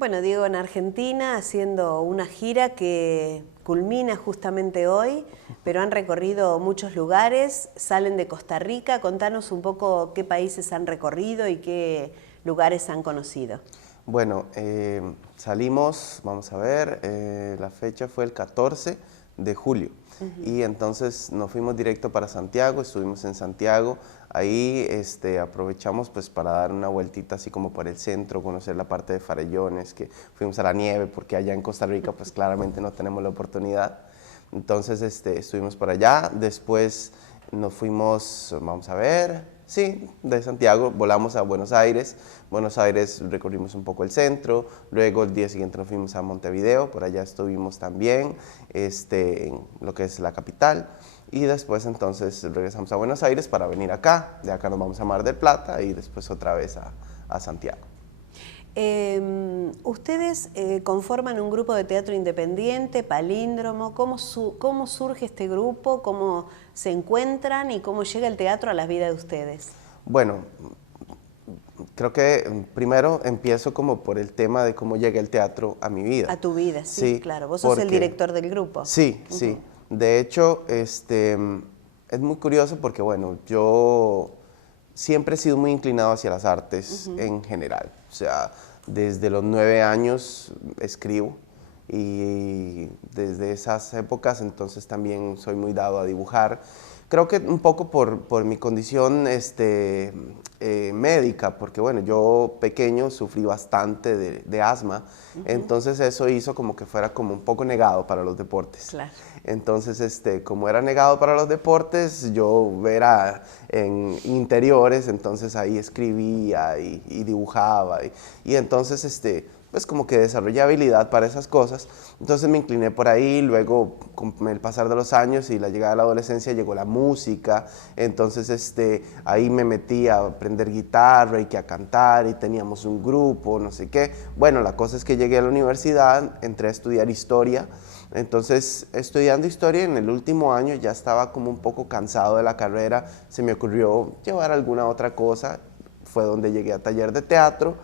Bueno, Diego, en Argentina haciendo una gira que culmina justamente hoy, pero han recorrido muchos lugares, salen de Costa Rica. Contanos un poco qué países han recorrido y qué lugares han conocido. Bueno, salimos, vamos a ver, la fecha fue el 14 de julio y entonces nos fuimos directo para Santiago, estuvimos en Santiago, ahí aprovechamos pues para dar una vueltita así como por el centro, conocer la parte de Farellones, que fuimos a la nieve porque allá en Costa Rica pues claramente no tenemos la oportunidad. Entonces estuvimos por allá, después nos fuimos, vamos a ver, sí, de Santiago volamos a Buenos Aires. Buenos Aires recorrimos un poco el centro, luego el día siguiente nos fuimos a Montevideo, por allá estuvimos también, en lo que es la capital. Y después entonces regresamos a Buenos Aires para venir acá, de acá nos vamos a Mar del Plata y después otra vez a Santiago. Ustedes conforman un grupo de teatro independiente, Palíndromo. ¿Cómo surge este grupo? ¿Cómo se encuentran y cómo llega el teatro a la vida de ustedes? Bueno, creo que primero empiezo como por el tema de cómo llega el teatro a mi vida. A tu vida, sí, claro. Vos sos porque, el director del grupo. Sí, sí. De hecho, es muy curioso porque, bueno, yo siempre he sido muy inclinado hacia las artes en general. O sea, desde los 9 años escribo y desde esas épocas entonces también soy muy dado a dibujar. Creo que un poco por mi condición médica, porque bueno, yo pequeño sufrí bastante de asma, entonces eso hizo como que fuera como un poco negado para los deportes. Claro. Entonces, como era negado para los deportes, yo era en interiores, entonces ahí escribía y dibujaba, y entonces, pues como que desarrollé habilidad para esas cosas, entonces me incliné por ahí, luego con el pasar de los años y la llegada de la adolescencia llegó la música, entonces ahí me metí a aprender guitarra y que a cantar y teníamos un grupo, no sé qué. Bueno, la cosa es que llegué a la universidad, entré a estudiar historia. Entonces, estudiando historia en el último año ya estaba como un poco cansado de la carrera, se me ocurrió llevar alguna otra cosa, fue donde llegué a taller de teatro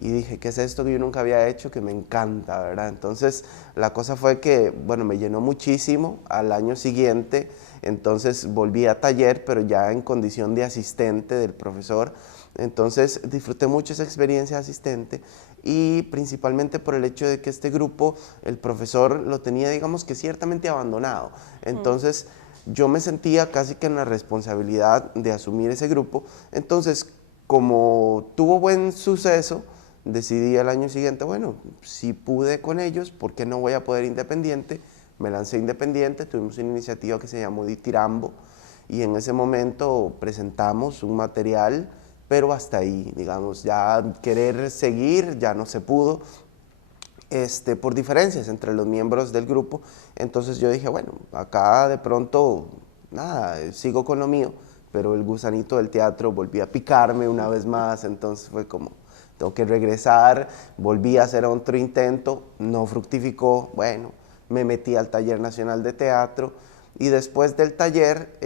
y dije, ¿qué es esto que yo nunca había hecho? Que me encanta, ¿verdad? Entonces, la cosa fue que, bueno, me llenó muchísimo al año siguiente, entonces volví a taller, pero ya en condición de asistente del profesor, entonces disfruté mucho esa experiencia de asistente y principalmente por el hecho de que este grupo, el profesor lo tenía, digamos que ciertamente abandonado. Entonces yo me sentía casi que en la responsabilidad de asumir ese grupo. Entonces, como tuvo buen suceso, decidí al año siguiente, bueno, si pude con ellos, ¿por qué no voy a poder independiente? Me lancé independiente, tuvimos una iniciativa que se llamó Ditirambo y en ese momento presentamos un material, pero hasta ahí, digamos, ya querer seguir ya no se pudo, por diferencias entre los miembros del grupo. Entonces yo dije, bueno, acá de pronto, nada, sigo con lo mío, pero el gusanito del teatro volví a picarme una vez más, entonces fue como, tengo que regresar, volví a hacer otro intento, no fructificó, bueno, me metí al Taller Nacional de Teatro y después del taller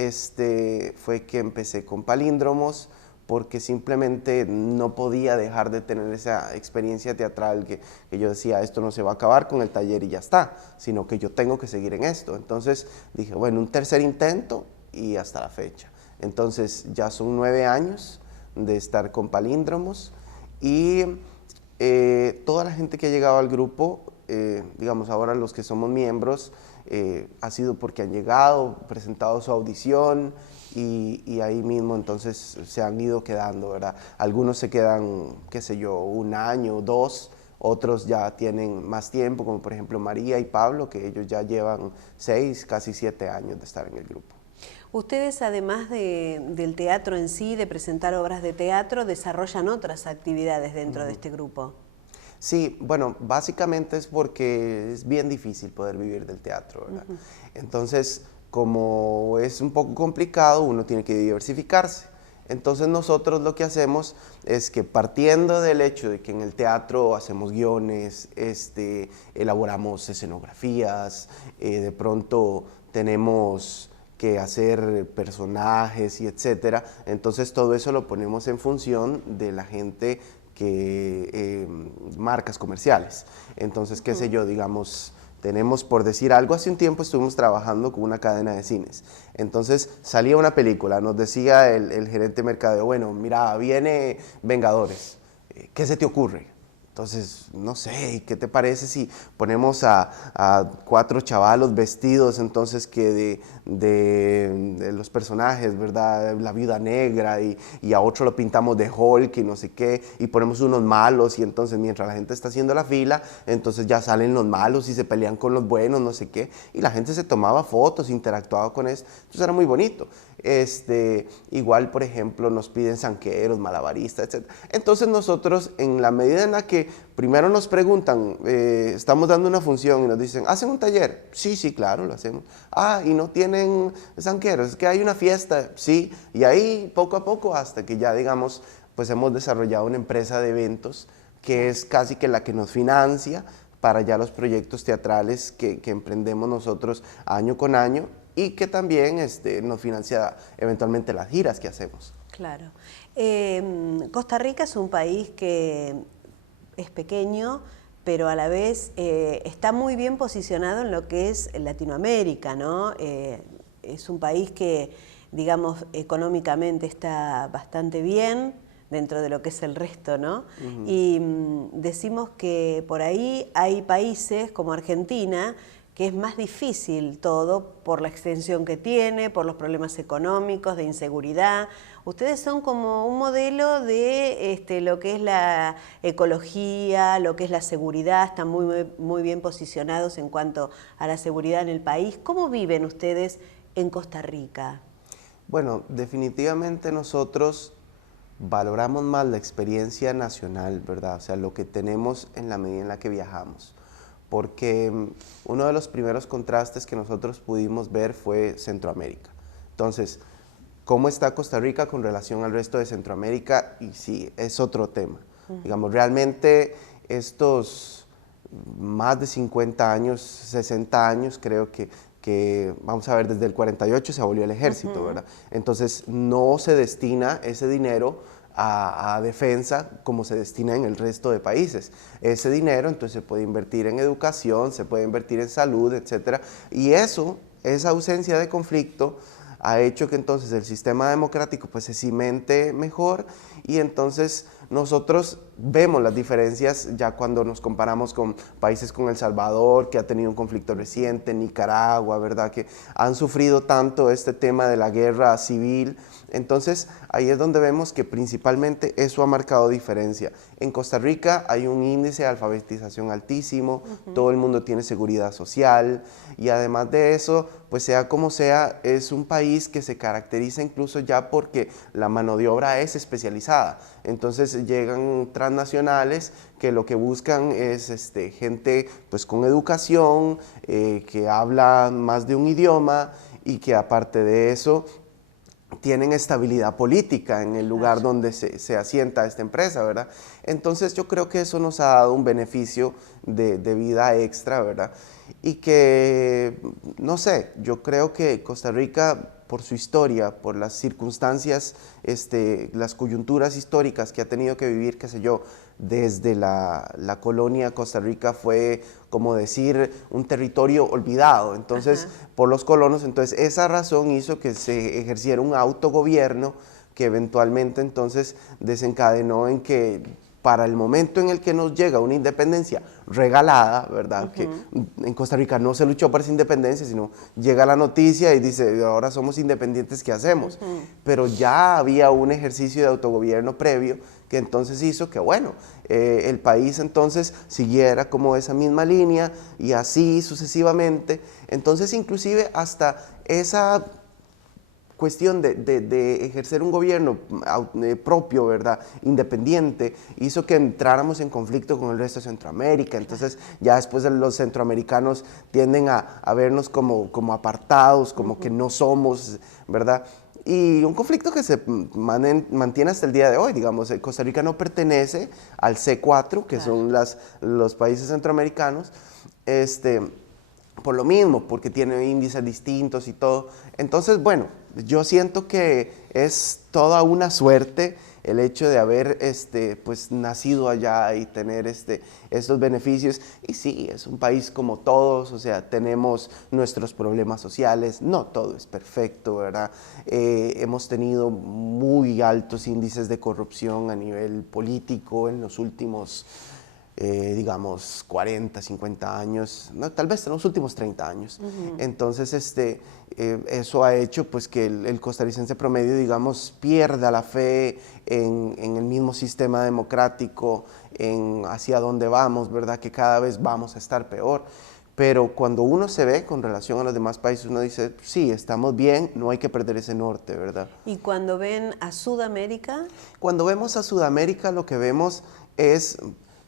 fue que empecé con Palíndromos, porque simplemente no podía dejar de tener esa experiencia teatral que yo decía, esto no se va a acabar con el taller y ya está, sino que yo tengo que seguir en esto. Entonces dije, bueno, un tercer intento y hasta la fecha. Entonces ya son 9 años de estar con Palíndromos y toda la gente que ha llegado al grupo, digamos ahora los que somos miembros, ha sido porque han llegado, presentado su audición y ahí mismo entonces se han ido quedando, ¿verdad? Algunos se quedan, qué sé yo, 1 año, 2, otros ya tienen más tiempo, como por ejemplo María y Pablo, que ellos ya llevan 6, casi 7 años de estar en el grupo. Ustedes, además del teatro en sí, de presentar obras de teatro, desarrollan otras actividades dentro de este grupo. Sí, bueno, básicamente es porque es bien difícil poder vivir del teatro, ¿verdad? Entonces, como es un poco complicado, uno tiene que diversificarse. Entonces nosotros lo que hacemos es que partiendo del hecho de que en el teatro hacemos guiones, elaboramos escenografías, de pronto tenemos que hacer personajes y etcétera, entonces todo eso lo ponemos en función de la gente marcas comerciales. Entonces, qué sé yo, digamos, tenemos, por decir algo, hace un tiempo estuvimos trabajando con una cadena de cines. Entonces salía una película, nos decía el gerente de mercadeo, bueno, mira, viene Vengadores, ¿qué se te ocurre? Entonces, no sé, ¿qué te parece si ponemos a 4 chavalos vestidos entonces que de los personajes, ¿verdad? La Viuda Negra y a otro lo pintamos de Hulk y no sé qué, y ponemos unos malos y entonces mientras la gente está haciendo la fila, entonces ya salen los malos y se pelean con los buenos, no sé qué, y la gente se tomaba fotos, interactuaba con eso, entonces era muy bonito. Igual, por ejemplo, nos piden zanqueros, malabaristas, etc. Entonces nosotros, en la medida en la que primero nos preguntan, estamos dando una función y nos dicen, ¿hacen un taller? Sí, sí, claro, lo hacemos. Ah, ¿y no tienen zanqueros? ¿Es que hay una fiesta? Sí, y ahí poco a poco hasta que ya, digamos, pues hemos desarrollado una empresa de eventos que es casi que la que nos financia para ya los proyectos teatrales que emprendemos nosotros año con año y que también nos financia eventualmente las giras que hacemos. Claro. Costa Rica es un país que es pequeño, pero a la vez está muy bien posicionado en lo que es Latinoamérica, ¿no? Es un país que, digamos, económicamente está bastante bien dentro de lo que es el resto, ¿no? Y decimos que por ahí hay países como Argentina que es más difícil todo por la extensión que tiene, por los problemas económicos, de inseguridad. Ustedes son como un modelo de lo que es la ecología, lo que es la seguridad, están muy bien posicionados en cuanto a la seguridad en el país. ¿Cómo viven ustedes en Costa Rica? Bueno, definitivamente nosotros valoramos más la experiencia nacional, ¿verdad? O sea, lo que tenemos en la medida en la que viajamos. Porque uno de los primeros contrastes que nosotros pudimos ver fue Centroamérica. Entonces, ¿cómo está Costa Rica con relación al resto de Centroamérica? Y sí, es otro tema. Digamos, realmente estos más de 50 años, 60 años, creo que vamos a ver, desde el 48 se abolió el ejército, ¿verdad? Entonces, no se destina ese dinero a defensa como se destina en el resto de países. Ese dinero entonces se puede invertir en educación, se puede invertir en salud, etcétera, y eso, esa ausencia de conflicto ha hecho que entonces el sistema democrático pues se cimente mejor y entonces nosotros vemos las diferencias ya cuando nos comparamos con países como El Salvador, que ha tenido un conflicto reciente, Nicaragua, ¿verdad? Que han sufrido tanto este tema de la guerra civil. Entonces, ahí es donde vemos que principalmente eso ha marcado diferencia. En Costa Rica hay un índice de alfabetización altísimo, todo el mundo tiene seguridad social y además de eso, pues sea como sea, es un país que se caracteriza incluso ya porque la mano de obra es especializada. Entonces llegan transnacionales que lo que buscan es gente pues con educación, que habla más de un idioma y que aparte de eso tienen estabilidad política en el lugar donde se asienta esta empresa, ¿verdad? Entonces yo creo que eso nos ha dado un beneficio de vida extra, ¿verdad? Y que, no sé, yo creo que Costa Rica, por su historia, por las circunstancias, las coyunturas históricas que ha tenido que vivir, qué sé yo, desde la colonia Costa Rica fue, como decir, un territorio olvidado, entonces, por los colonos, entonces esa razón hizo que se ejerciera un autogobierno que eventualmente entonces desencadenó en que para el momento en el que nos llega una independencia regalada, ¿verdad? Que en Costa Rica no se luchó por esa independencia, sino llega la noticia y dice, ahora somos independientes, ¿qué hacemos? Pero ya había un ejercicio de autogobierno previo que entonces hizo que, bueno, el país entonces siguiera como esa misma línea y así sucesivamente. Entonces, inclusive hasta esa cuestión de ejercer un gobierno propio, ¿verdad? Independiente, hizo que entráramos en conflicto con el resto de Centroamérica. Entonces, ya después los centroamericanos tienden a vernos como apartados, como que no somos, ¿verdad? Y un conflicto que se mantiene hasta el día de hoy, digamos. Costa Rica no pertenece al C4, que son los países centroamericanos, por lo mismo, porque tiene índices distintos y todo. Entonces, bueno, yo siento que es toda una suerte el hecho de haber pues, nacido allá y tener estos beneficios. Y sí, es un país como todos, o sea, tenemos nuestros problemas sociales, no todo es perfecto, ¿verdad? Hemos tenido muy altos índices de corrupción a nivel político en los últimos digamos 40, 50 años, no, tal vez en los últimos 30 años. Entonces eso ha hecho pues que el costarricense promedio, digamos, pierda la fe en el mismo sistema democrático, en hacia dónde vamos, ¿verdad? Que cada vez vamos a estar peor. Pero cuando uno se ve con relación a los demás países, uno dice, sí, estamos bien, no hay que perder ese norte, ¿verdad? ¿Y cuando ven a Sudamérica? Cuando vemos a Sudamérica, lo que vemos es,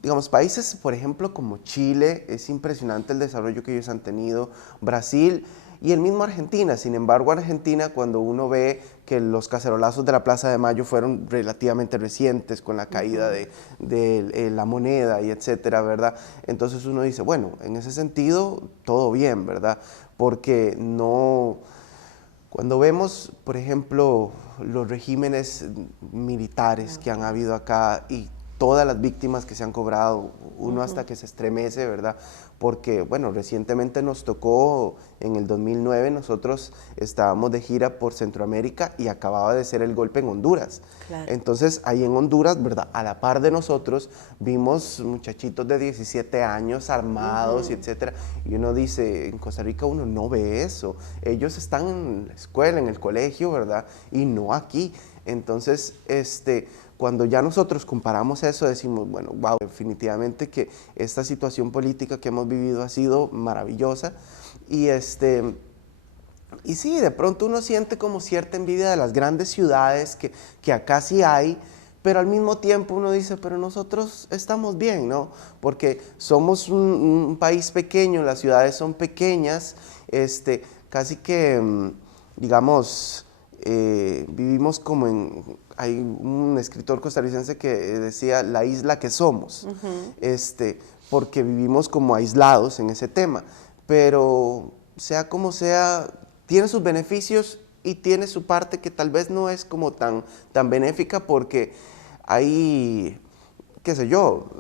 digamos, países, por ejemplo, como Chile, es impresionante el desarrollo que ellos han tenido, Brasil y el mismo Argentina. Sin embargo, Argentina, cuando uno ve que los cacerolazos de la Plaza de Mayo fueron relativamente recientes con la caída de la moneda y etcétera, ¿verdad? Entonces uno dice, bueno, en ese sentido, todo bien, ¿verdad? Porque no... Cuando vemos, por ejemplo, los regímenes militares que han habido acá y todas las víctimas que se han cobrado, uno hasta que se estremece, ¿verdad? Porque, bueno, recientemente nos tocó, en el 2009, nosotros estábamos de gira por Centroamérica y acababa de ser el golpe en Honduras. Claro. Entonces, ahí en Honduras, ¿verdad? A la par de nosotros, vimos muchachitos de 17 años armados y etcétera. Y uno dice, en Costa Rica uno no ve eso. Ellos están en la escuela, en el colegio, ¿verdad? Y no aquí. Entonces, cuando ya nosotros comparamos eso, decimos, bueno, wow, definitivamente que esta situación política que hemos vivido ha sido maravillosa. Y y sí, de pronto uno siente como cierta envidia de las grandes ciudades que acá sí hay, pero al mismo tiempo uno dice, pero nosotros estamos bien, ¿no? Porque somos un país pequeño, las ciudades son pequeñas, casi que, digamos, vivimos como hay un escritor costarricense que decía la isla que somos, porque vivimos como aislados en ese tema, pero sea como sea, tiene sus beneficios y tiene su parte que tal vez no es como tan benéfica, porque hay, qué sé yo,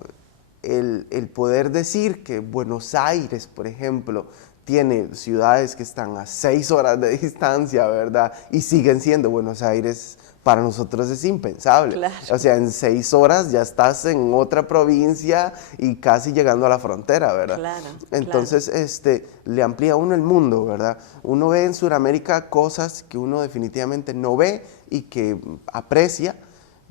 el poder decir que Buenos Aires, por ejemplo, tiene ciudades que están a 6 horas de distancia, ¿verdad? Y siguen siendo Buenos Aires, para nosotros es impensable. Claro. O sea, en 6 horas ya estás en otra provincia y casi llegando a la frontera, ¿verdad? Claro, entonces, le amplía a uno el mundo, ¿verdad? Uno ve en Sudamérica cosas que uno definitivamente no ve y que aprecia,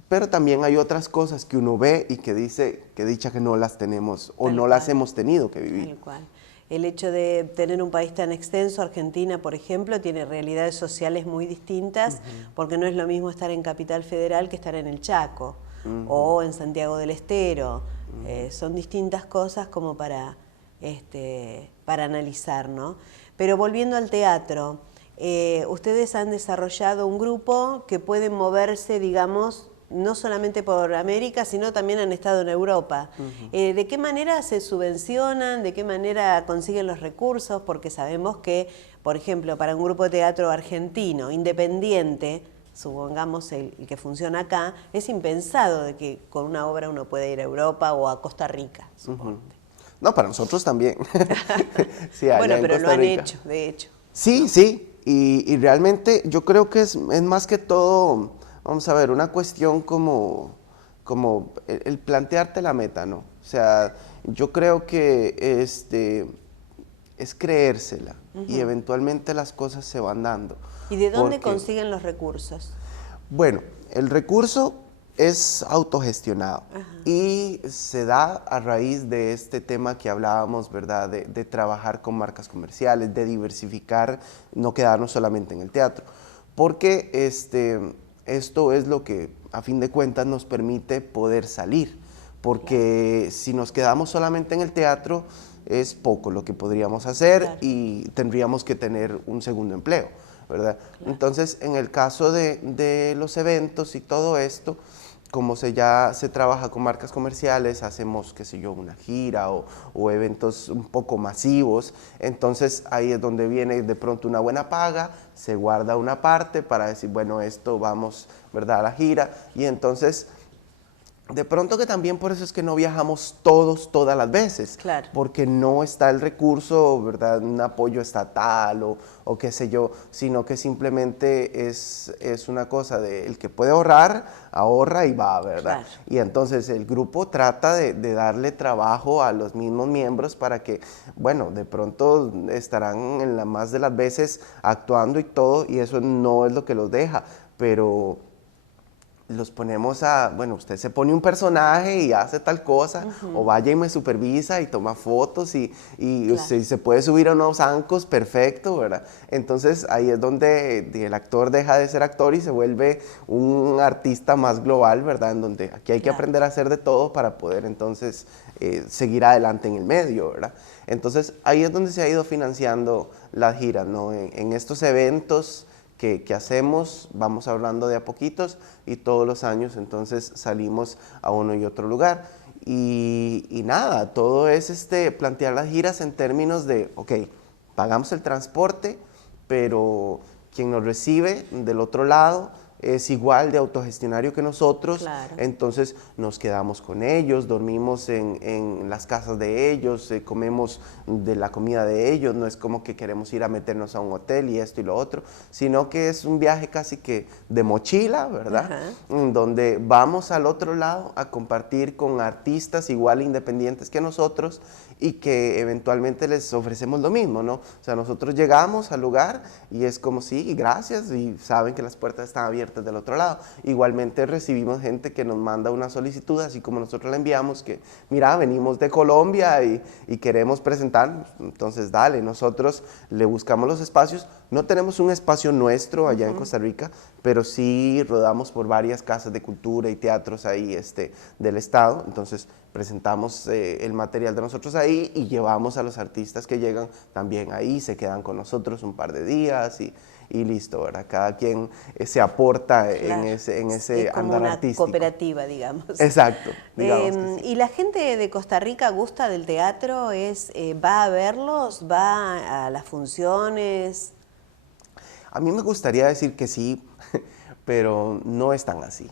pero también hay otras cosas que uno ve y que dice que dicha que no las tenemos o Tal no cual. las hemos tenido que vivir. Tal cual. El hecho de tener un país tan extenso, Argentina, por ejemplo, tiene realidades sociales muy distintas, porque no es lo mismo estar en Capital Federal que estar en el Chaco o en Santiago del Estero. Son distintas cosas como para analizar, ¿no? Pero volviendo al teatro, ustedes han desarrollado un grupo que puede moverse, digamos, no solamente por América, sino también han estado en Europa. ¿De qué manera se subvencionan? ¿De qué manera consiguen los recursos? Porque sabemos que, por ejemplo, para un grupo de teatro argentino, independiente, supongamos el que succiona acá, es impensado de que con una obra uno pueda ir a Europa o a Costa Rica, suponte. No, para nosotros también. Sí, bueno, pero lo han Rica. hecho, de hecho. Sí, ¿no? Sí, y realmente yo creo que es más que todo, vamos a ver, una cuestión como el plantearte la meta, ¿no? O sea, yo creo que es creérsela y eventualmente las cosas se van dando. ¿Y de dónde consiguen los recursos? Bueno, el recurso es autogestionado y se da a raíz de este tema que hablábamos, ¿verdad? De trabajar con marcas comerciales, de diversificar, no quedarnos solamente en el teatro, porque esto es lo que a fin de cuentas nos permite poder salir, porque si nos quedamos solamente en el teatro es poco lo que podríamos hacer y tendríamos que tener un segundo empleo, ¿verdad? Entonces, en el caso de los eventos y todo esto, como ya se trabaja con marcas comerciales, hacemos, qué sé yo, una gira o eventos un poco masivos, entonces ahí es donde viene de pronto una buena paga, se guarda una parte para decir, bueno, esto vamos, ¿verdad?, a la gira, y entonces de pronto que también por eso es que no viajamos todas las veces, Claro. porque no está el recurso, ¿verdad?, un apoyo estatal o qué sé yo, sino que simplemente es una cosa de el que puede ahorrar, ahorra y va, ¿verdad? Claro. Y entonces el grupo trata de darle trabajo a los mismos miembros para que, bueno, de pronto estarán en la más de las veces actuando y todo, y eso no es lo que los deja, pero los ponemos a, bueno, usted se pone un personaje y hace tal cosa, o vaya y me supervisa y toma fotos y Claro. usted se puede subir a unos zancos, perfecto, ¿verdad? Entonces ahí es donde el actor deja de ser actor y se vuelve un artista más global, ¿verdad? En donde aquí hay que Claro. aprender a hacer de todo para poder entonces seguir adelante en el medio, ¿verdad? Entonces ahí es donde se ha ido financiando las giras, ¿no? En estos eventos que hacemos, vamos hablando de a poquitos y todos los años entonces salimos a uno y otro lugar. Y nada, todo es plantear las giras en términos de, ok, pagamos el transporte, pero quien nos recibe del otro lado es igual de autogestionario que nosotros, Claro. entonces nos quedamos con ellos, dormimos en las casas de ellos, comemos de la comida de ellos, no es como que queremos ir a meternos a un hotel y esto y lo otro, sino que es un viaje casi que de mochila, ¿verdad? Ajá. Donde vamos al otro lado a compartir con artistas igual independientes que nosotros y que eventualmente les ofrecemos lo mismo, ¿no? O sea, nosotros llegamos al lugar y es como sí, gracias, y saben que las puertas están abiertas del otro lado. Igualmente recibimos gente que nos manda una solicitud, así como nosotros la enviamos, que mira, venimos de Colombia y queremos presentarnos, entonces dale, nosotros le buscamos los espacios. No tenemos un espacio nuestro allá en Costa Rica, pero sí rodamos por varias casas de cultura y teatros ahí del estado, entonces presentamos el material de nosotros ahí y llevamos a los artistas que llegan también ahí, se quedan con nosotros un par de días y listo, ¿verdad? Cada quien se aporta Claro. en ese Es como andar una artístico. cooperativa, digamos. Exacto, digamos que sí. ¿Y la gente de Costa Rica gusta del teatro? ¿Va a verlos? ¿Va a las funciones? A mí me gustaría decir que sí, pero no es tan así.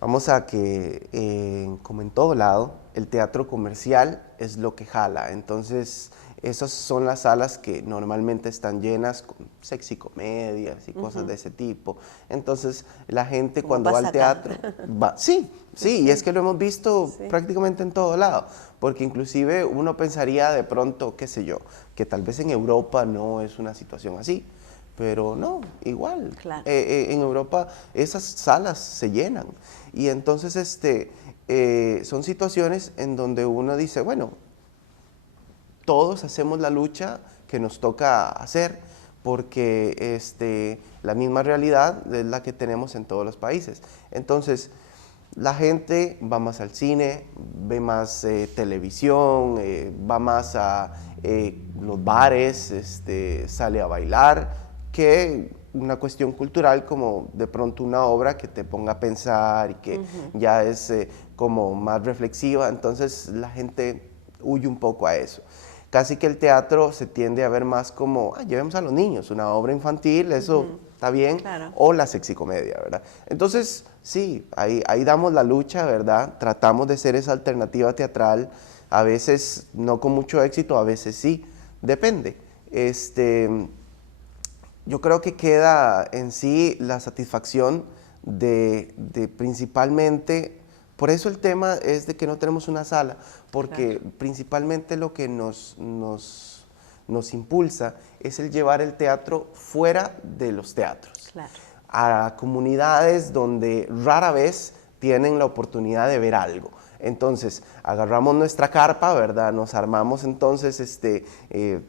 Vamos a que, como en todo lado, el teatro comercial es lo que jala. Entonces, esas son las salas que normalmente están llenas con sexy comedias y cosas de ese tipo. Entonces, la gente Como cuando va pasa al acá. teatro va, sí, y es que lo hemos visto Sí. prácticamente en todo lado. Porque inclusive uno pensaría de pronto, qué sé yo, que tal vez en Europa no es una situación así. Pero no, igual. Claro. En Europa esas salas se llenan. Y entonces son situaciones en donde uno dice, bueno, todos hacemos la lucha que nos toca hacer porque la misma realidad es la que tenemos en todos los países. Entonces, la gente va más al cine, ve más televisión, va más a los bares, sale a bailar, que una cuestión cultural como de pronto una obra que te ponga a pensar y que ya es como más reflexiva. Entonces la gente huye un poco a eso. Casi que el teatro se tiende a ver más como, llevemos a los niños, una obra infantil, eso está bien, Claro. o la sexicomedia, ¿verdad? Entonces, sí, ahí damos la lucha, ¿verdad? Tratamos de ser esa alternativa teatral, a veces no con mucho éxito, a veces sí, depende. Yo creo que queda en sí la satisfacción de principalmente, por eso el tema es de que no tenemos una sala, porque principalmente lo que nos impulsa es el llevar el teatro fuera de los teatros, Claro. a comunidades donde rara vez tienen la oportunidad de ver algo. Entonces, agarramos nuestra carpa, ¿verdad? Nos armamos entonces,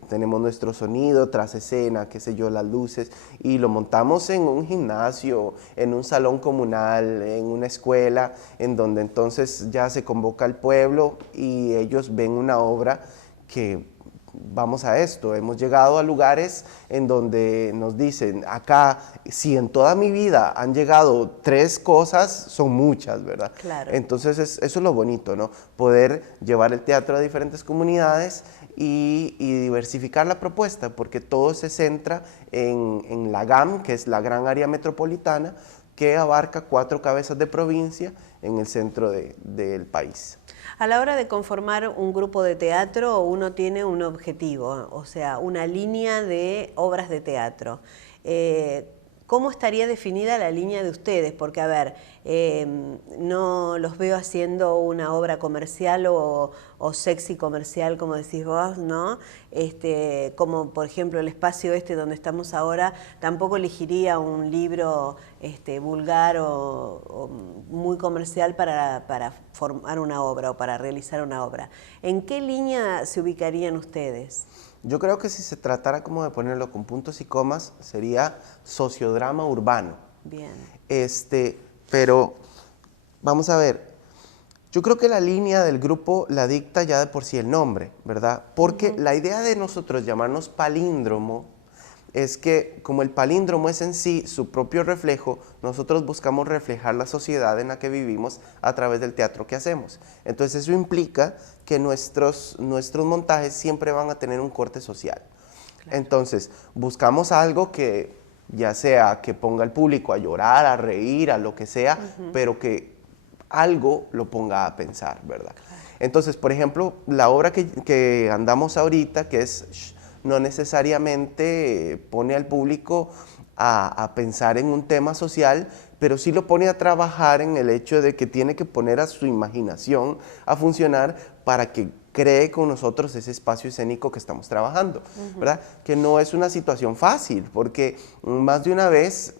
tenemos nuestro sonido tras escena, qué sé yo, las luces, y lo montamos en un gimnasio, en un salón comunal, en una escuela, en donde entonces ya se convoca al pueblo y ellos ven una obra que vamos a esto, hemos llegado a lugares en donde nos dicen, acá, si en toda mi vida han llegado 3 cosas, son muchas, ¿verdad? Claro. Entonces eso es lo bonito, ¿no? Poder llevar el teatro a diferentes comunidades y diversificar la propuesta, porque todo se centra en la GAM, que es la Gran Área Metropolitana, que abarca 4 cabezas de provincia en el centro del país. A la hora de conformar un grupo de teatro, uno tiene un objetivo, o sea, una línea de obras de teatro. ¿Cómo estaría definida la línea de ustedes? Porque, a ver, no los veo haciendo una obra comercial o sexy comercial, como decís vos, ¿no? Como, por ejemplo, el espacio donde estamos ahora, tampoco elegiría un libro vulgar o muy comercial para formar una obra o para realizar una obra. ¿En qué línea se ubicarían ustedes? Yo creo que si se tratara como de ponerlo con puntos y comas, sería sociodrama urbano. Bien. Pero vamos a ver, yo creo que la línea del grupo la dicta ya de por sí el nombre, ¿verdad? Porque la idea de nosotros llamarnos palíndromo es que como el palíndromo es en sí su propio reflejo, nosotros buscamos reflejar la sociedad en la que vivimos a través del teatro que hacemos. Entonces eso implica que nuestros montajes siempre van a tener un corte social. Claro. Entonces buscamos algo que ya sea que ponga al público a llorar, a reír, a lo que sea, pero que algo lo ponga a pensar, ¿verdad? Claro. Entonces, por ejemplo, la obra que andamos ahorita, que es no necesariamente pone al público a pensar en un tema social, pero sí lo pone a trabajar en el hecho de que tiene que poner a su imaginación a funcionar para que cree con nosotros ese espacio escénico que estamos trabajando, ¿verdad? Que no es una situación fácil, porque más de una vez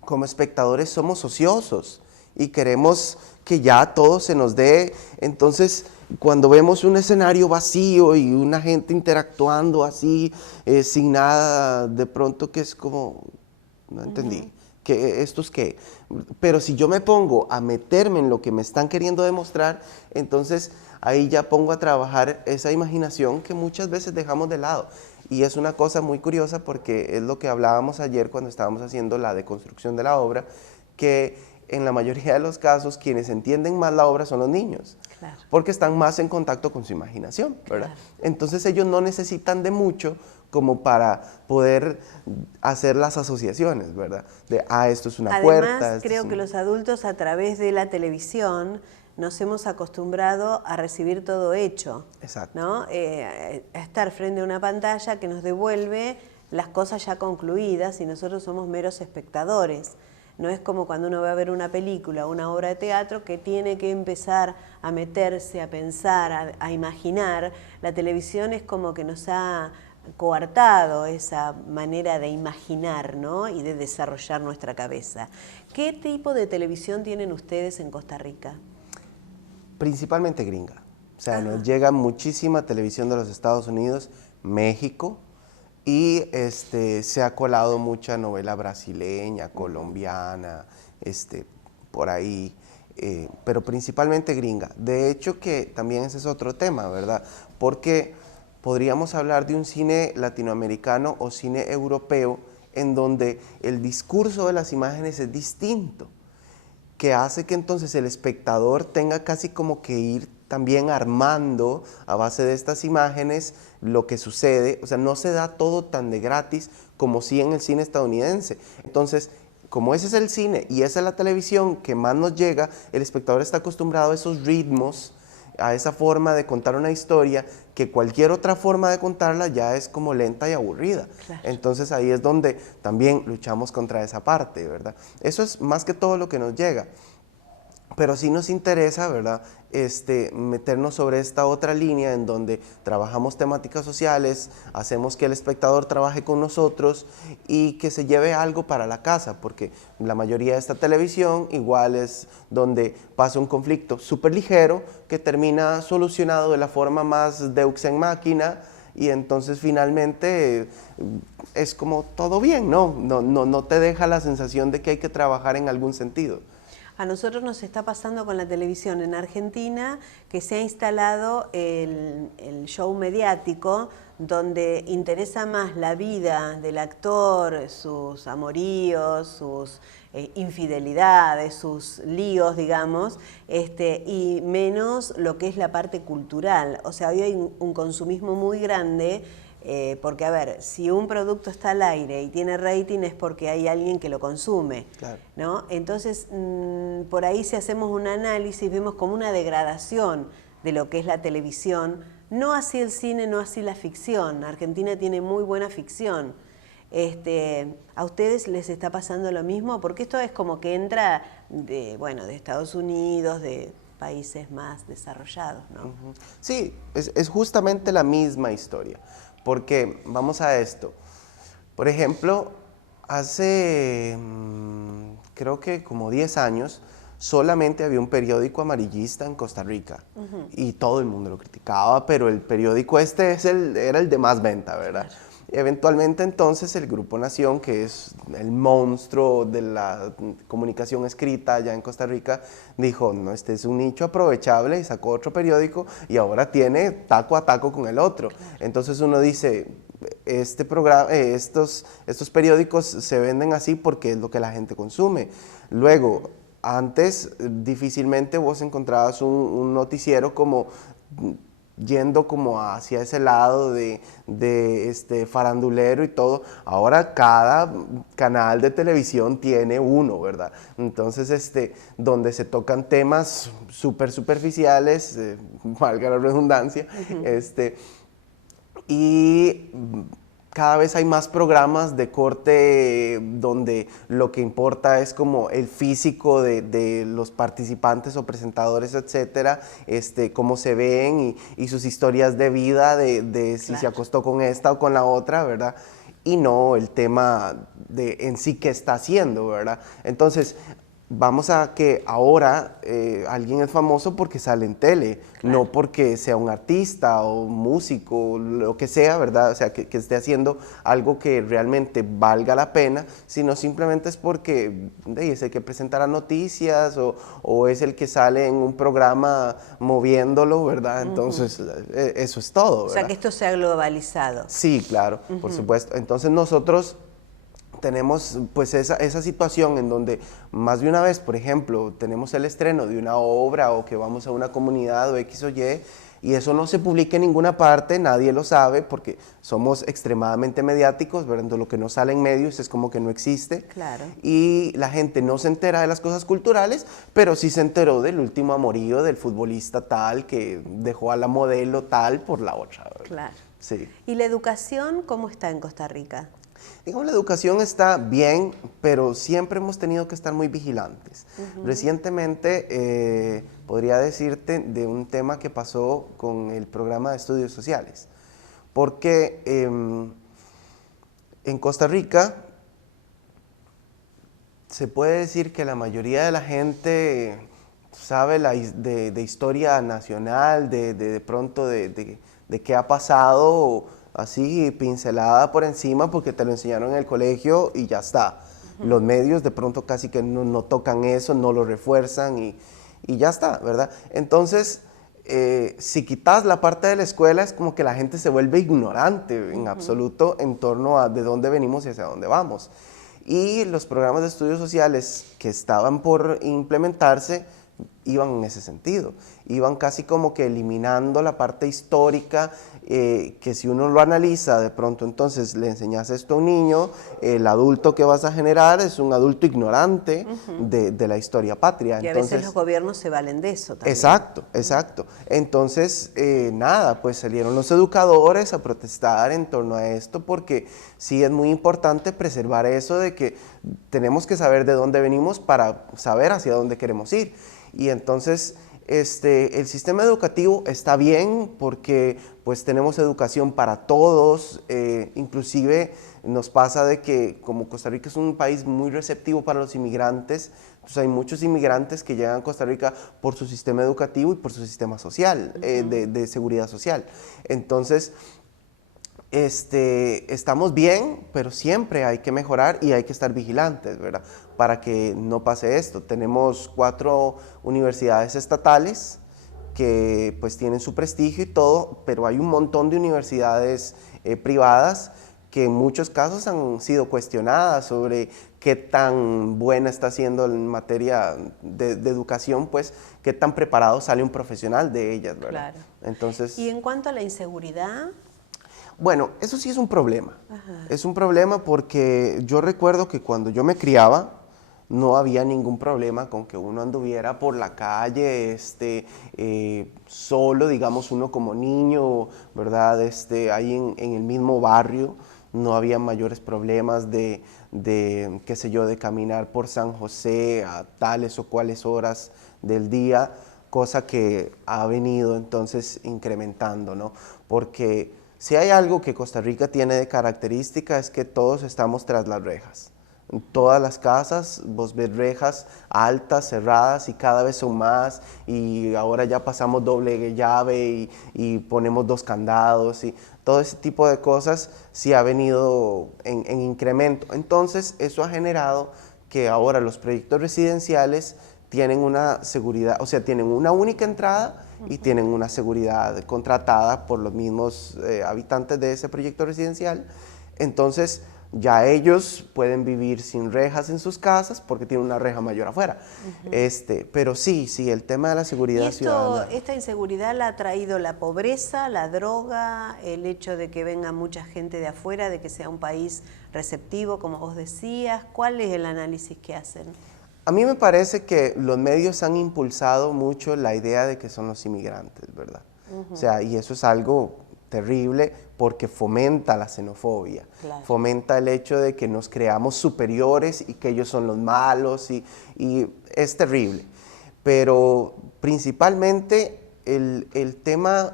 como espectadores somos ociosos y queremos que ya todo se nos dé. Entonces, cuando vemos un escenario vacío y una gente interactuando así, sin nada, de pronto que es como, no entendí, que ¿esto es qué? Pero si yo me pongo a meterme en lo que me están queriendo demostrar, entonces ahí ya pongo a trabajar esa imaginación que muchas veces dejamos de lado. Y es una cosa muy curiosa porque es lo que hablábamos ayer cuando estábamos haciendo la deconstrucción de la obra, que en la mayoría de los casos quienes entienden más la obra son los niños, claro, porque están más en contacto con su imaginación, ¿verdad? Claro. Entonces ellos no necesitan de mucho como para poder hacer las asociaciones, ¿verdad? De, esto es una puerta. Además, creo que los adultos a través de la televisión nos hemos acostumbrado a recibir todo hecho. Exacto. ¿No? A estar frente a una pantalla que nos devuelve las cosas ya concluidas y nosotros somos meros espectadores. No es como cuando uno va a ver una película, una obra de teatro, que tiene que empezar a meterse, a pensar, a imaginar. La televisión es como que nos ha coartado esa manera de imaginar, ¿no? Y de desarrollar nuestra cabeza. ¿Qué tipo de televisión tienen ustedes en Costa Rica? Principalmente gringa. O sea, nos llega muchísima televisión de los Estados Unidos, México, y se ha colado mucha novela brasileña, colombiana, por ahí, pero principalmente gringa. De hecho que también ese es otro tema, ¿verdad? Porque podríamos hablar de un cine latinoamericano o cine europeo en donde el discurso de las imágenes es distinto, que hace que entonces el espectador tenga casi como que ir también armando a base de estas imágenes lo que sucede. O sea, no se da todo tan de gratis como sí en el cine estadounidense. Entonces, como ese es el cine y esa es la televisión que más nos llega, el espectador está acostumbrado a esos ritmos, a esa forma de contar una historia, que cualquier otra forma de contarla ya es como lenta y aburrida. Claro. Entonces ahí es donde también luchamos contra esa parte, ¿verdad? Eso es más que todo lo que nos llega. Pero sí nos interesa, ¿verdad?, meternos sobre esta otra línea en donde trabajamos temáticas sociales, hacemos que el espectador trabaje con nosotros y que se lleve algo para la casa, porque la mayoría de esta televisión igual es donde pasa un conflicto súper ligero que termina solucionado de la forma más deux ex machina, y entonces finalmente es como todo bien, ¿no? No te deja la sensación de que hay que trabajar en algún sentido. A nosotros nos está pasando con la televisión en Argentina que se ha instalado el show mediático donde interesa más la vida del actor, sus amoríos, sus infidelidades, sus líos, digamos, y menos lo que es la parte cultural. O sea, hoy hay un consumismo muy grande. Porque, a ver, si un producto está al aire y tiene rating es porque hay alguien que lo consume, Claro. ¿no? Entonces, por ahí si hacemos un análisis, vemos como una degradación de lo que es la televisión, no así el cine, no así la ficción. Argentina tiene muy buena ficción. ¿A ustedes les está pasando lo mismo? Porque esto es como que entra de Estados Unidos, de países más desarrollados, ¿no? Sí, es justamente la misma historia. Porque, vamos a esto, por ejemplo, hace creo que como 10 años, solamente había un periódico amarillista en Costa Rica y todo el mundo lo criticaba, pero el periódico era el de más venta, ¿verdad? Claro. Eventualmente entonces el Grupo Nación, que es el monstruo de la comunicación escrita allá en Costa Rica, dijo, no, este es un nicho aprovechable y sacó otro periódico y ahora tiene taco a taco con el otro. Claro. Entonces uno dice, estos periódicos se venden así porque es lo que la gente consume. Luego, antes difícilmente vos encontrabas un noticiero como yendo como hacia ese lado de farandulero y todo. Ahora cada canal de televisión tiene uno, ¿verdad? Entonces, donde se tocan temas súper superficiales, valga la redundancia, y cada vez hay más programas de corte donde lo que importa es como el físico de los participantes o presentadores, etcétera, cómo se ven y sus historias de vida, de si claro. Se acostó con esta o con la otra, ¿verdad? Y no el tema de en sí qué está haciendo, ¿verdad? Entonces, vamos a que ahora alguien es famoso porque sale en tele, claro. No porque sea un artista o músico, lo que sea, ¿verdad? O sea, que esté haciendo algo que realmente valga la pena, sino simplemente es porque es el que presenta las noticias o es el que sale en un programa moviéndolo, ¿verdad? Entonces, eso es todo, ¿verdad? O sea, que esto se ha globalizado. Sí, claro, por supuesto. Entonces nosotros tenemos pues esa situación en donde más de una vez, por ejemplo, tenemos el estreno de una obra o que vamos a una comunidad o X o Y y eso no se publica en ninguna parte, nadie lo sabe porque somos extremadamente mediáticos, ¿verdad? Lo que no sale en medios es como que no existe. Claro. Y la gente no se entera de las cosas culturales, pero sí se enteró del último amorío del futbolista tal que dejó a la modelo tal por la otra, ¿verdad? Claro. Sí. ¿Y la educación cómo está en Costa Rica? Digamos, la educación está bien, pero siempre hemos tenido que estar muy vigilantes. Recientemente, podría decirte de un tema que pasó con el programa de estudios sociales, porque en Costa Rica se puede decir que la mayoría de la gente sabe de historia nacional, de pronto de qué ha pasado, así pincelada por encima porque te lo enseñaron en el colegio y ya está. Los medios de pronto casi que no tocan eso, no lo refuerzan y ya está, ¿verdad? Entonces, si quitas la parte de la escuela es como que la gente se vuelve ignorante en absoluto en torno a de dónde venimos y hacia dónde vamos. Y los programas de estudios sociales que estaban por implementarse iban en ese sentido, iban casi como que eliminando la parte histórica, que si uno lo analiza de pronto entonces le enseñas esto a un niño, el adulto que vas a generar es un adulto ignorante de la historia patria. Y entonces, a veces los gobiernos se valen de eso también. Exacto, exacto. Entonces, nada, pues salieron los educadores a protestar en torno a esto porque sí es muy importante preservar eso de que tenemos que saber de dónde venimos para saber hacia dónde queremos ir. Y entonces el sistema educativo está bien porque pues tenemos educación para todos, inclusive nos pasa de que como Costa Rica es un país muy receptivo para los inmigrantes, pues hay muchos inmigrantes que llegan a Costa Rica por su sistema educativo y por su sistema social, de seguridad social. Entonces, Estamos bien, pero siempre hay que mejorar y hay que estar vigilantes, ¿verdad? Para que no pase esto. Tenemos 4 universidades estatales que pues tienen su prestigio y todo, pero hay un montón de universidades privadas que en muchos casos han sido cuestionadas sobre qué tan buena está siendo en materia de educación, pues qué tan preparado sale un profesional de ellas, ¿verdad? Claro. Entonces, Y en cuanto a la inseguridad, bueno, eso sí es un problema. ajá, Es un problema porque yo recuerdo que cuando yo me criaba, no había ningún problema con que uno anduviera por la calle, solo, digamos, uno como niño, ¿verdad? Ahí en el mismo barrio, no había mayores problemas qué sé yo, de caminar por San José a tales o cuales horas del día, cosa que ha venido entonces incrementando, ¿no? Porque si hay algo que Costa Rica tiene de característica es que todos estamos tras las rejas. En todas las casas vos ves rejas altas, cerradas y cada vez son más y ahora ya pasamos doble llave y ponemos 2 candados y todo ese tipo de cosas sí ha venido en incremento. Entonces eso ha generado que ahora los proyectos residenciales tienen una seguridad, o sea, tienen una única entrada y tienen una seguridad contratada por los mismos habitantes de ese proyecto residencial. Entonces, ya ellos pueden vivir sin rejas en sus casas porque tienen una reja mayor afuera. Pero sí, el tema de la ¿y seguridad ciudadana. esta inseguridad la ha traído la pobreza, la droga, el hecho de que venga mucha gente de afuera, de que sea un país receptivo, como vos decías? ¿Cuál es el análisis que hacen? A mí me parece que los medios han impulsado mucho la idea de que son los inmigrantes, ¿verdad? O sea, y eso es algo terrible porque fomenta la xenofobia, Claro. fomenta el hecho de que nos creamos superiores y que ellos son los malos y es terrible. Pero principalmente el tema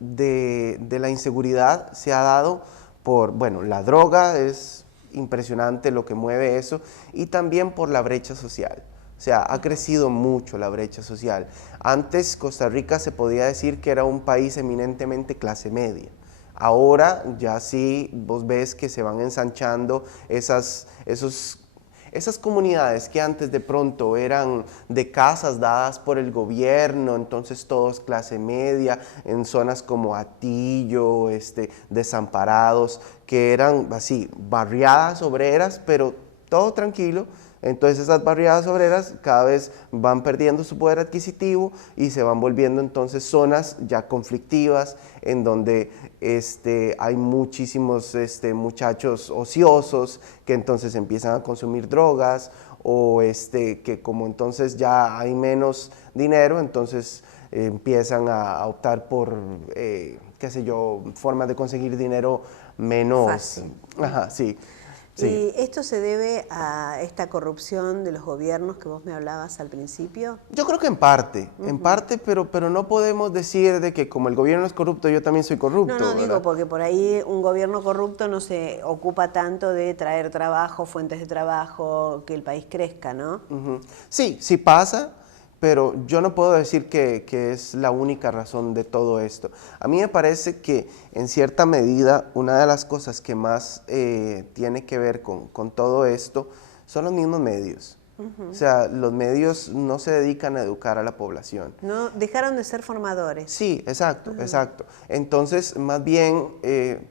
de la inseguridad se ha dado por, bueno, la droga es impresionante lo que mueve eso y también por la brecha social. O sea, ha crecido mucho la brecha social. Antes Costa Rica se podía decir que era un país eminentemente clase media. Ahora ya sí vos ves que se van ensanchando esas comunidades que antes de pronto eran de casas dadas por el gobierno, entonces todos clase media, en zonas como Atillo, Desamparados, que eran así, barriadas obreras, pero todo tranquilo. Entonces esas barriadas obreras cada vez van perdiendo su poder adquisitivo y se van volviendo entonces zonas ya conflictivas en donde hay muchísimos muchachos ociosos que entonces empiezan a consumir drogas o que como entonces ya hay menos dinero, entonces empiezan a optar por, qué sé yo, formas de conseguir dinero menos... Fácil. Ajá, sí. Sí. ¿Y esto se debe a esta corrupción de los gobiernos que vos me hablabas al principio? Yo creo que en parte, pero no podemos decir de que como el gobierno es corrupto, yo también soy corrupto. No, ¿verdad? digo porque por ahí un gobierno corrupto no se ocupa tanto de traer trabajo, fuentes de trabajo, que el país crezca, ¿no? Sí, sí pasa, pero yo no puedo decir que es la única razón de todo esto. A mí me parece que en cierta medida una de las cosas que más tiene que ver con todo esto son los mismos medios. O sea, los medios no se dedican a educar a la población. No, dejaron de ser formadores. Sí, exacto, exacto. Entonces, más bien,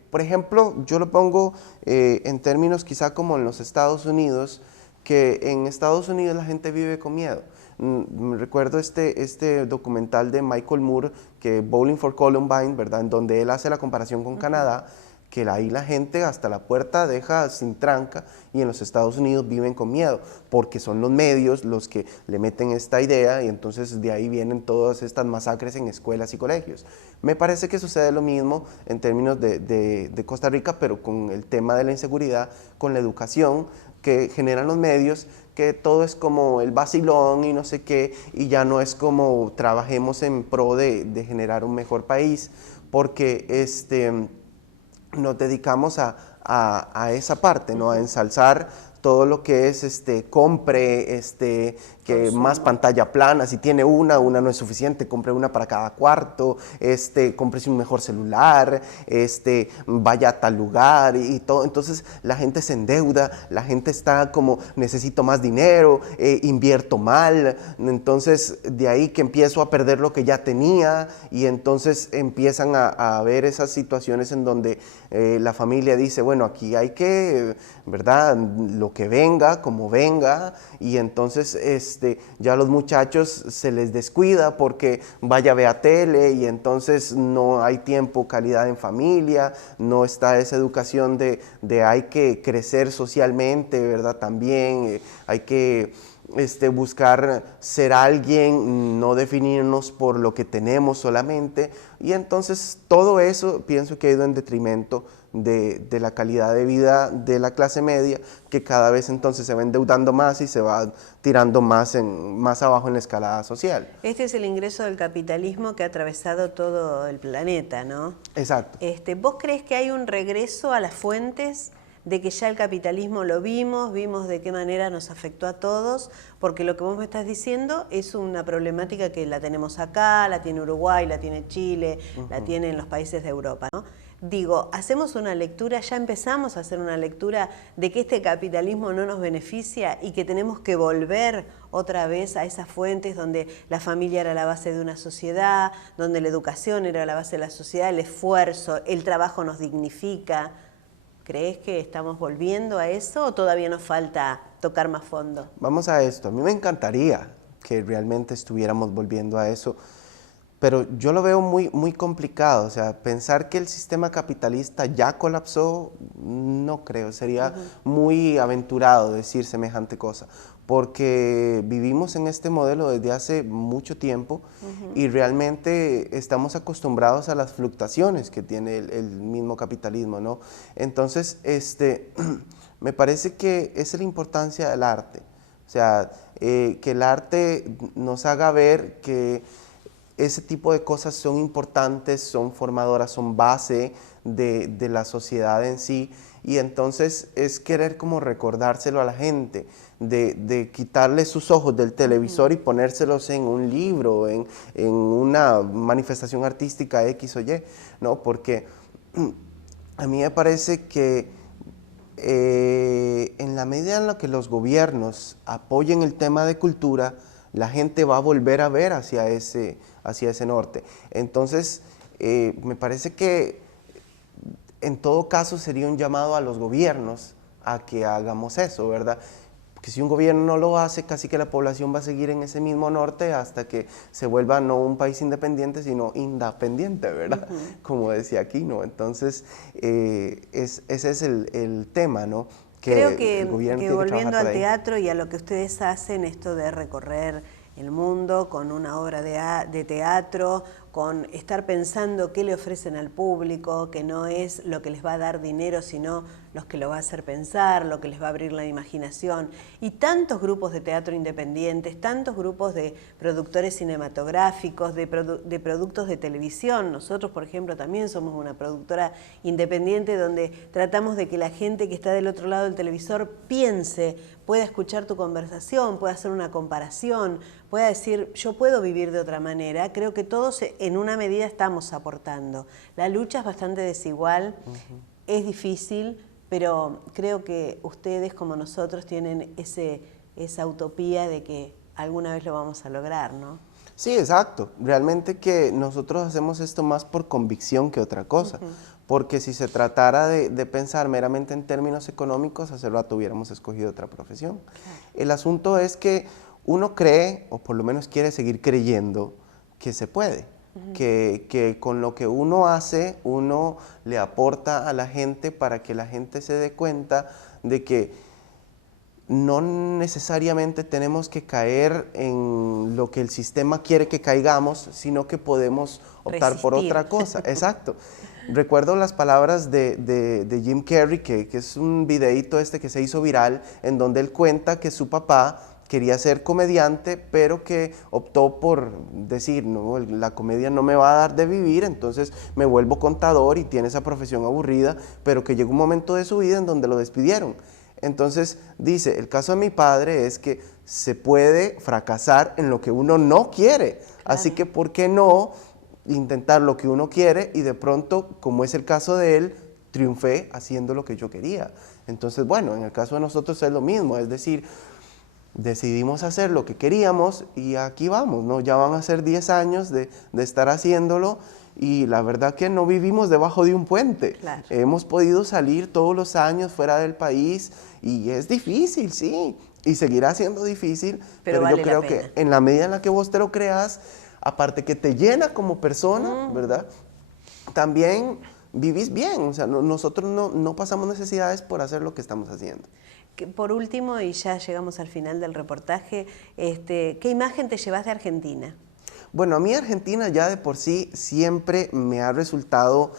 por ejemplo, yo lo pongo en términos quizá como en los Estados Unidos, que en Estados Unidos la gente vive con miedo. Recuerdo este documental de Michael Moore, que Bowling for Columbine, ¿verdad? En donde él hace la comparación con Canadá, que ahí la gente hasta la puerta deja sin tranca y en los Estados Unidos viven con miedo, porque son los medios los que le meten esta idea y entonces de ahí vienen todas estas masacres en escuelas y colegios. Me parece que sucede lo mismo en términos de Costa Rica, pero con el tema de la inseguridad, con la educación que generan los medios, que todo es como el vacilón y no sé qué, y ya no es como trabajemos en pro de generar un mejor país, porque nos dedicamos a esa parte, ¿no? A ensalzar todo lo que es compre que Consumo. más pantalla plana, si tiene una no es suficiente, compre una para cada cuarto, cómprese un mejor celular, vaya a tal lugar y todo. Entonces la gente se endeuda, la gente está como necesito más dinero, invierto mal, entonces de ahí que empiezo a perder lo que ya tenía y entonces empiezan a ver esas situaciones en donde la familia dice, bueno, aquí hay que, ¿verdad? Lo que venga, como venga, y entonces ya los muchachos se les descuida porque vaya a ver a tele y entonces no hay tiempo, calidad en familia, no está esa educación de hay que crecer socialmente, ¿verdad? También hay que buscar ser alguien, no definirnos por lo que tenemos solamente, y entonces todo eso pienso que ha ido en detrimento de la calidad de vida de la clase media, que cada vez entonces se va endeudando más y se va tirando más abajo en la escalada social. Este es el ingreso del capitalismo que ha atravesado todo el planeta, ¿no? Exacto. ¿Vos crees que hay un regreso a las fuentes de que ya el capitalismo lo vimos de qué manera nos afectó a todos? Porque lo que vos me estás diciendo es una problemática que la tenemos acá, la tiene Uruguay, la tiene Chile, la tienen los países de Europa, ¿no? Digo, hacemos una lectura, ya empezamos a hacer una lectura de que este capitalismo no nos beneficia y que tenemos que volver otra vez a esas fuentes donde la familia era la base de una sociedad, donde la educación era la base de la sociedad, el esfuerzo, el trabajo nos dignifica. ¿Crees que estamos volviendo a eso o todavía nos falta tocar más fondo? Vamos a esto. A mí me encantaría que realmente estuviéramos volviendo a eso, pero yo lo veo muy, muy complicado. O sea, pensar que el sistema capitalista ya colapsó, no creo. Sería muy aventurado decir semejante cosa, porque vivimos en este modelo desde hace mucho tiempo y realmente estamos acostumbrados a las fluctuaciones que tiene el mismo capitalismo, ¿no? Entonces, me parece que esa es la importancia del arte. O sea, que el arte nos haga ver que ese tipo de cosas son importantes, son formadoras, son base de la sociedad en sí, y entonces es querer como recordárselo a la gente, de quitarle sus ojos del televisor y ponérselos en un libro, en una manifestación artística X o Y, ¿no? Porque a mí me parece que en la medida en la que los gobiernos apoyen el tema de cultura, la gente va a volver a ver hacia ese norte. Entonces, me parece que en todo caso sería un llamado a los gobiernos a que hagamos eso, ¿verdad? Porque si un gobierno no lo hace, casi que la población va a seguir en ese mismo norte hasta que se vuelva no un país independiente, sino independiente, ¿verdad? Como decía Aquino. Entonces, ese es el tema, ¿no? Creo que el gobierno tiene que volviendo trabajar por al ahí. teatro y a lo que ustedes hacen, esto de recorrer el mundo con una obra de teatro, con estar pensando qué le ofrecen al público, que no es lo que les va a dar dinero, sino lo que lo va a hacer pensar, lo que les va a abrir la imaginación. Y tantos grupos de teatro independientes, tantos grupos de productores cinematográficos, de productos de televisión. Nosotros, por ejemplo, también somos una productora independiente donde tratamos de que la gente que está del otro lado del televisor piense, pueda escuchar tu conversación, pueda hacer una comparación, pueda decir, yo puedo vivir de otra manera. Creo que todos en una medida estamos aportando. La lucha es bastante desigual, es difícil, pero creo que ustedes como nosotros tienen esa utopía de que alguna vez lo vamos a lograr, ¿no? Sí, exacto. Realmente que nosotros hacemos esto más por convicción que otra cosa. Porque si se tratara de pensar meramente en términos económicos, hace rato hubiéramos escogido otra profesión. Claro. El asunto es que uno cree, o por lo menos quiere seguir creyendo, que se puede. Que con lo que uno hace, uno le aporta a la gente para que la gente se dé cuenta de que no necesariamente tenemos que caer en lo que el sistema quiere que caigamos, sino que podemos optar por otra cosa. Exacto. Recuerdo las palabras de Jim Carrey, que es un videíto que se hizo viral, en donde él cuenta que su papá quería ser comediante, pero que optó por decir, no, la comedia no me va a dar de vivir, entonces me vuelvo contador y tiene esa profesión aburrida, pero que llegó un momento de su vida en donde lo despidieron. Entonces dice, el caso de mi padre es que se puede fracasar en lo que uno no quiere. Así que, ¿por qué no intentar lo que uno quiere y de pronto, como es el caso de él, triunfé haciendo lo que yo quería? Entonces, bueno, en el caso de nosotros es lo mismo, es decir, decidimos hacer lo que queríamos y aquí vamos, ¿no? Ya van a ser 10 años de estar haciéndolo y la verdad que no vivimos debajo de un puente. Claro. Hemos podido salir todos los años fuera del país y es difícil, sí, y seguirá siendo difícil, pero vale yo creo la pena. que en la medida en la que vos te lo creas, aparte que te llena como persona, ¿verdad? También vivís bien, o sea, nosotros no pasamos necesidades por hacer lo que estamos haciendo. Por último, y ya llegamos al final del reportaje, ¿qué imagen te llevas de Argentina? Bueno, a mí Argentina ya de por sí siempre me ha resultado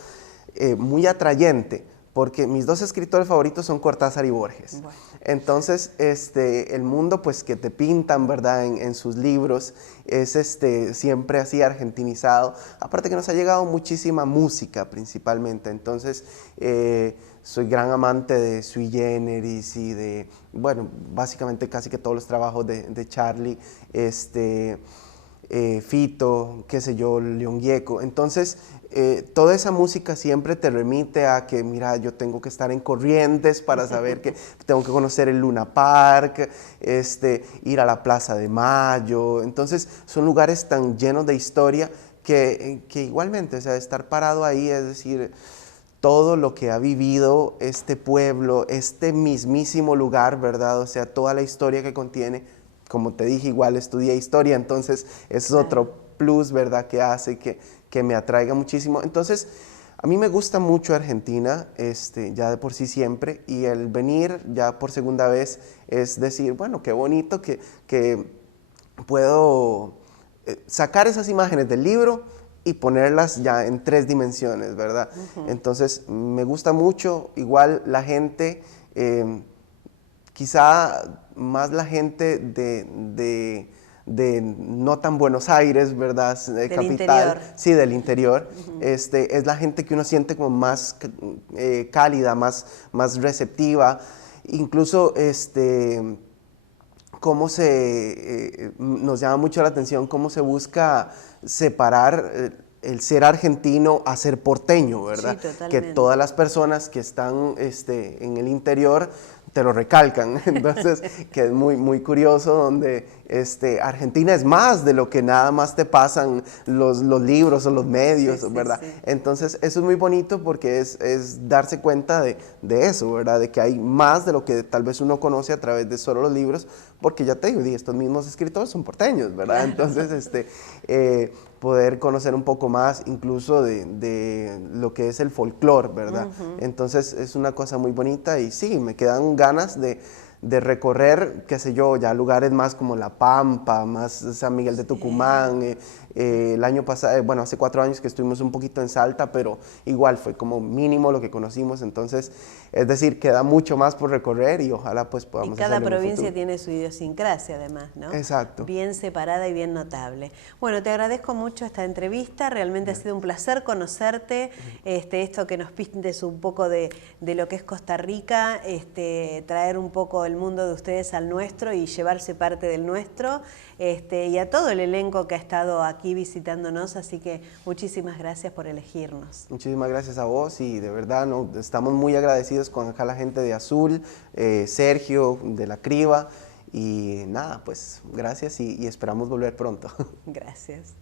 muy atrayente, porque mis dos escritores favoritos son Cortázar y Borges. Bueno. Entonces, el mundo pues que te pintan, ¿verdad?, en sus libros es siempre así argentinizado. Aparte que nos ha llegado muchísima música principalmente, entonces soy gran amante de Sui Generis y de, bueno, básicamente casi que todos los trabajos de Charly, Fito, qué sé yo, León Gieco. Entonces, toda esa música siempre te remite a que, mira, yo tengo que estar en Corrientes para saber que tengo que conocer el Luna Park, ir a la Plaza de Mayo. Entonces, son lugares tan llenos de historia que igualmente, o sea, estar parado ahí, es decir, todo lo que ha vivido este pueblo, este mismísimo lugar, ¿verdad? O sea, toda la historia que contiene. Como te dije, igual estudié historia, entonces es otro plus, ¿verdad?, que hace que me atraiga muchísimo. Entonces, a mí me gusta mucho Argentina, ya de por sí siempre, y el venir ya por segunda vez es decir, bueno, qué bonito que puedo sacar esas imágenes del libro y ponerlas ya en 3 dimensiones, ¿verdad? Entonces, me gusta mucho, igual la gente, quizá más la gente de no tan Buenos Aires, ¿verdad? De Del capital. interior. Sí, del interior. Es la gente que uno siente como más cálida, más receptiva. Incluso, cómo nos llama mucho la atención cómo se busca separar el ser argentino a ser porteño, ¿verdad? Sí, totalmente. Que todas las personas que están en el interior te lo recalcan. Entonces, que es muy, muy curioso, donde Argentina es más de lo que nada más te pasan los libros o los medios, Sí, ¿verdad? sí. Entonces, eso es muy bonito porque es darse cuenta de eso, ¿verdad? De que hay más de lo que tal vez uno conoce a través de solo los libros, porque ya te digo, estos mismos escritores son porteños, ¿verdad? Claro. Entonces, poder conocer un poco más incluso de lo que es el folclore, ¿verdad? Entonces es una cosa muy bonita y sí, me quedan ganas de recorrer, qué sé yo, ya lugares más como La Pampa, más San Miguel de Tucumán. El año pasado, bueno, hace 4 años que estuvimos un poquito en Salta, pero igual fue como mínimo lo que conocimos, entonces, es decir, queda mucho más por recorrer y ojalá pues podamos Y cada hacerlo en un provincia futuro. tiene su idiosincrasia además, ¿no? Exacto. Bien separada y bien notable. Bueno, te agradezco mucho esta entrevista, realmente ha sido un placer conocerte, esto que nos pintes un poco de lo que es Costa Rica, traer un poco el mundo de ustedes al nuestro y llevarse parte del nuestro, y a todo el elenco que ha estado aquí visitándonos, así que muchísimas gracias por elegirnos. Muchísimas gracias a vos y de verdad estamos muy agradecidos con acá la gente de Azul, Sergio, de La Criba y nada, pues gracias y esperamos volver pronto. Gracias.